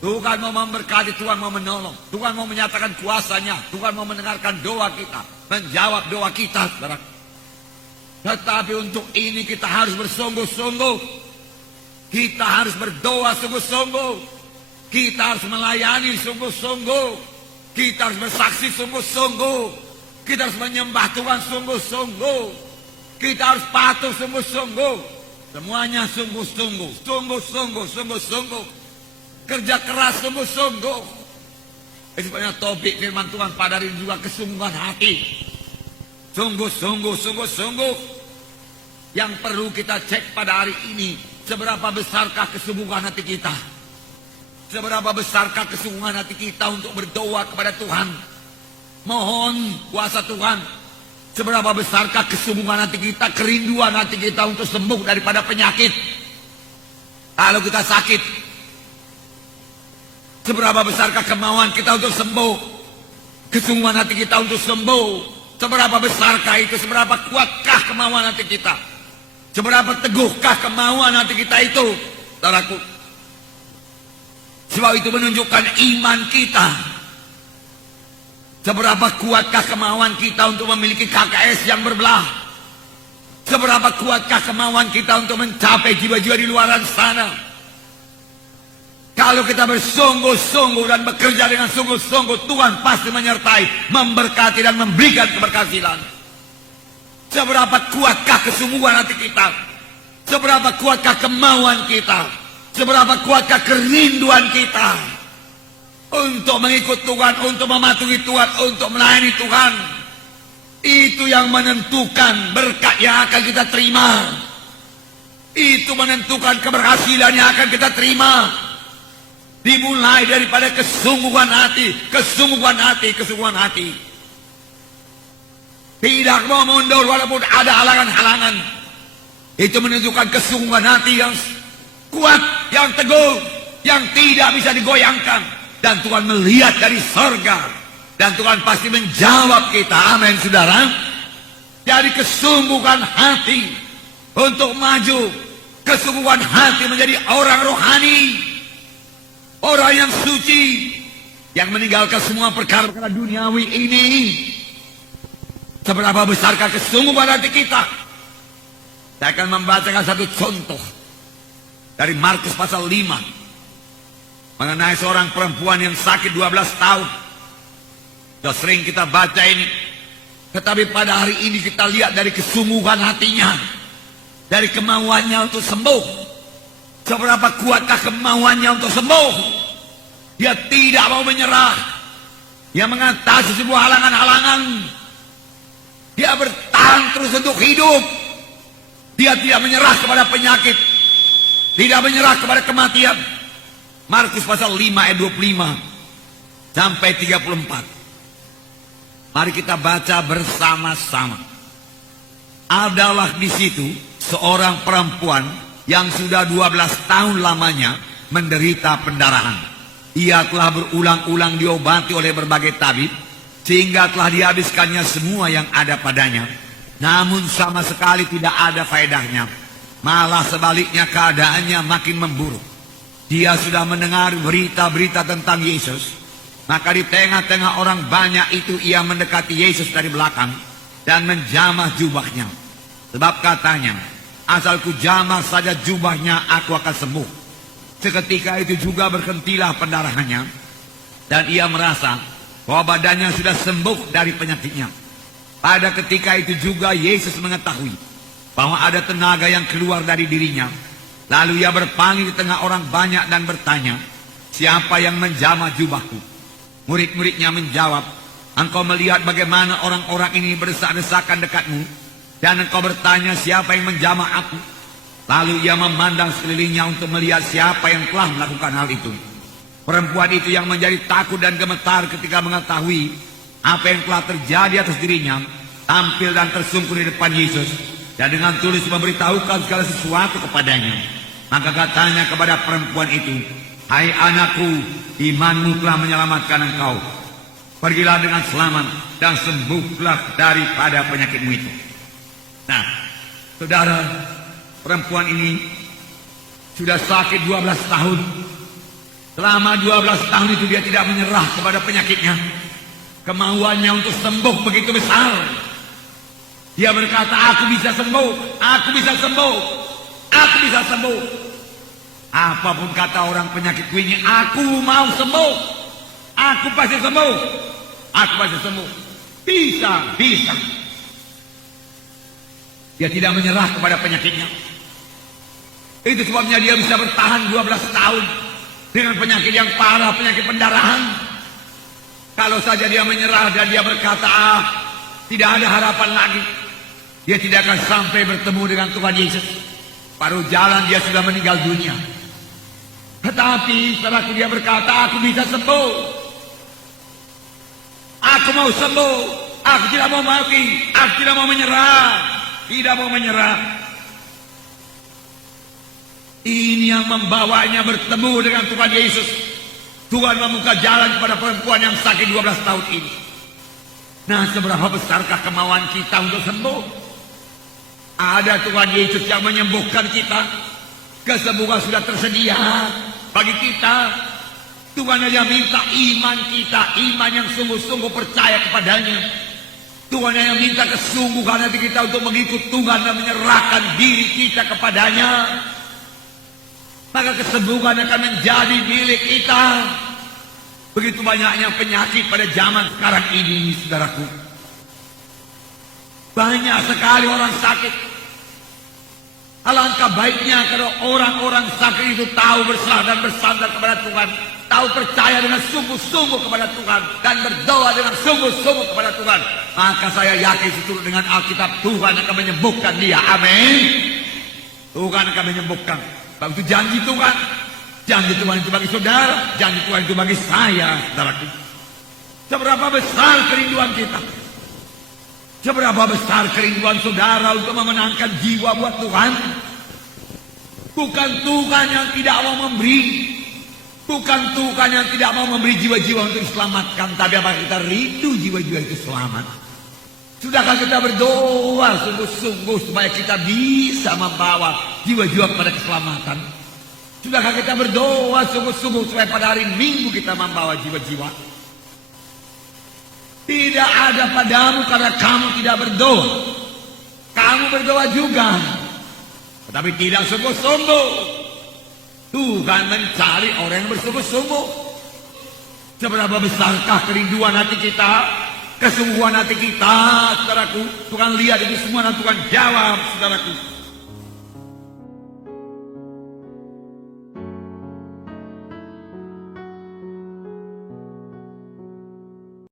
Tuhan mau memberkati, Tuhan mau menolong, Tuhan mau menyatakan kuasanya, Tuhan mau mendengarkan doa kita, menjawab doa kita, saudara. Tetapi untuk ini kita harus bersungguh-sungguh, kita harus berdoa sungguh-sungguh, kita harus melayani sungguh-sungguh, kita harus bersaksi sungguh-sungguh, kita harus menyembah Tuhan sungguh-sungguh, kita harus patuh sungguh-sungguh, semuanya sungguh-sungguh, sungguh-sungguh, sungguh-sungguh. Kerja keras sungguh-sungguh. Sebabnya topik firman Tuhan pada hari ini juga kesungguhan hati. Sungguh-sungguh, sungguh-sungguh. Yang perlu kita cek pada hari ini, seberapa besarkah kesungguhan hati kita? Seberapa besarkah kesungguhan hati kita untuk berdoa kepada Tuhan? Mohon kuasa Tuhan. Seberapa besarkah kesungguhan hati kita, kerinduan hati kita untuk sembuh daripada penyakit? Kalau kita sakit, seberapa besarkah kemauan kita untuk sembuh? Kesungguhan hati kita untuk sembuh. Seberapa besarkah itu? Seberapa kuatkah kemauan hati kita? Seberapa teguhkah kemauan hati kita itu? Saudaraku, sebab itu menunjukkan iman kita. Seberapa kuatkah kemauan kita untuk memiliki KKS yang berbelah? Seberapa kuatkah kemauan kita untuk mencapai jiwa-jiwa di luar sana? Kalau kita bersungguh-sungguh dan bekerja dengan sungguh-sungguh, Tuhan pasti menyertai, memberkati dan memberikan keberkasilan. Seberapa kuatkah kesungguhan hati kita? Seberapa kuatkah kemauan kita? Seberapa kuatkah kerinduan kita untuk mengikut Tuhan, untuk mematuhi Tuhan, untuk melayani Tuhan? Itu yang menentukan berkat yang akan kita terima. Itu menentukan keberhasilan yang akan kita terima. Dimulai daripada kesungguhan hati, kesungguhan hati, kesungguhan hati. Tidak mau mundur walaupun ada halangan-halangan. Itu menunjukkan kesungguhan hati yang kuat, yang teguh, yang tidak bisa digoyangkan. Dan Tuhan melihat dari sorga. Dan Tuhan pasti menjawab kita. Amin, saudara. Jadi kesungguhan hati untuk maju. Kesungguhan hati menjadi orang rohani. Orang yang suci, yang meninggalkan semua perkara-perkara duniawi ini. Seberapa besarkah kesungguhan hati kita? Saya akan membacakan satu contoh dari Markus pasal 5 mengenai seorang perempuan yang sakit 12 tahun. Sudah sering kita baca ini, tetapi pada hari ini kita lihat dari kesungguhan hatinya, dari kemauannya untuk sembuh. Seberapa kuatkah kemauannya untuk sembuh? Dia tidak mau menyerah. Dia mengatasi sebuah halangan-halangan. Dia bertahan terus untuk hidup. Dia tidak menyerah kepada penyakit, tidak menyerah kepada kematian. Markus pasal 5 ayat 25 sampai 34. Mari kita baca bersama-sama. Adalah di situ seorang perempuan yang sudah 12 tahun lamanya menderita pendarahan. Ia telah berulang-ulang diobati oleh berbagai tabib, sehingga telah dihabiskannya semua yang ada padanya. Namun sama sekali tidak ada faedahnya. Malah sebaliknya keadaannya makin memburuk. Dia sudah mendengar berita-berita tentang Yesus. Maka di tengah-tengah orang banyak itu ia mendekati Yesus dari belakang dan menjamah jubahnya. Sebab katanya, asal ku jamah saja jubahnya, aku akan sembuh. Seketika itu juga berhentilah pendarahannya, dan ia merasa bahwa badannya sudah sembuh dari penyakitnya. Pada ketika itu juga Yesus mengetahui bahwa ada tenaga yang keluar dari dirinya. Lalu ia berpaling di tengah orang banyak dan bertanya, siapa yang menjamah jubahku? Murid-muridnya menjawab, engkau melihat bagaimana orang-orang ini berdesak-desakan dekatmu, dan engkau bertanya siapa yang menjamah aku? Lalu ia memandang sekelilingnya untuk melihat siapa yang telah melakukan hal itu. Perempuan itu yang menjadi takut dan gemetar ketika mengetahui apa yang telah terjadi atas dirinya, tampil dan tersungkur di depan Yesus, dan dengan tulus memberitahukan segala sesuatu kepadanya. Maka katanya kepada perempuan itu, hai anakku, imanmu telah menyelamatkan engkau. Pergilah dengan selamat dan sembuhlah daripada penyakitmu itu. Nah, saudara, perempuan ini sudah sakit 12 tahun. Selama 12 tahun itu dia tidak menyerah kepada penyakitnya. Kemauannya untuk sembuh begitu besar. Dia berkata, aku bisa sembuh, aku bisa sembuh, aku bisa sembuh. Apapun kata orang penyakitku ini, aku mau sembuh. Aku pasti sembuh. Aku pasti sembuh. Bisa, bisa. Dia tidak menyerah kepada penyakitnya. Itu sebabnya dia bisa bertahan 12 tahun dengan penyakit yang parah, penyakit pendarahan. Kalau saja dia menyerah dan dia berkata, tidak ada harapan lagi, dia tidak akan sampai bertemu dengan Tuhan Yesus. Paruh jalan dia sudah meninggal dunia. Tetapi setelah dia berkata, aku bisa sembuh, aku mau sembuh, aku tidak mau mati, aku tidak mau menyerah, tidak mau menyerah. Ini yang membawanya bertemu dengan Tuhan Yesus. Tuhan membuka jalan kepada perempuan yang sakit 12 tahun ini. Nah, seberapa besarkah kemauan kita untuk sembuh? Ada Tuhan Yesus yang menyembuhkan kita. Kesembuhan sudah tersedia bagi kita. Tuhan hanya minta iman kita, iman yang sungguh-sungguh percaya kepadanya. Tuhan hanya minta kesungguhan hati kita untuk mengikut Tuhan dan menyerahkan diri kita kepadanya. Maka kesembuhan akan menjadi milik kita. Begitu banyaknya penyakit pada zaman sekarang ini, saudaraku. Banyak sekali orang sakit. Alangkah baiknya kalau orang-orang sakit itu tahu berserah dan bersandar kepada Tuhan, tahu percaya dengan sungguh-sungguh kepada Tuhan, dan berdoa dengan sungguh-sungguh kepada Tuhan. Maka saya yakin seturut dengan Alkitab, Tuhan akan menyembuhkan dia. Amin. Tuhan akan menyembuhkan. Sebab itu janji Tuhan. Janji Tuhan itu bagi saudara, janji Tuhan itu bagi saya, saudaraku. Seberapa besar kerinduan kita, seberapa besar kerinduan saudara untuk memenangkan jiwa buat Tuhan. Bukan Tuhan yang tidak mau memberi, bukan Tuhan yang tidak mau memberi jiwa-jiwa untuk diselamatkan, tapi apa kita rindu jiwa-jiwa itu selamat. Sudahkah kita berdoa sungguh-sungguh supaya kita bisa membawa jiwa-jiwa kepada keselamatan? Sudahkah kita berdoa sungguh-sungguh supaya pada hari Minggu kita membawa jiwa-jiwa? Tidak ada padamu karena kamu tidak berdoa. Kamu berdoa juga, tetapi tidak sungguh-sungguh. Tuhan mencari orang yang bersungguh-sungguh. Seberapa besarkah kerinduan hati kita, kesungguhan hati kita, saudaraku. Tuhan lihat itu semua dan Tuhan jawab, saudaraku.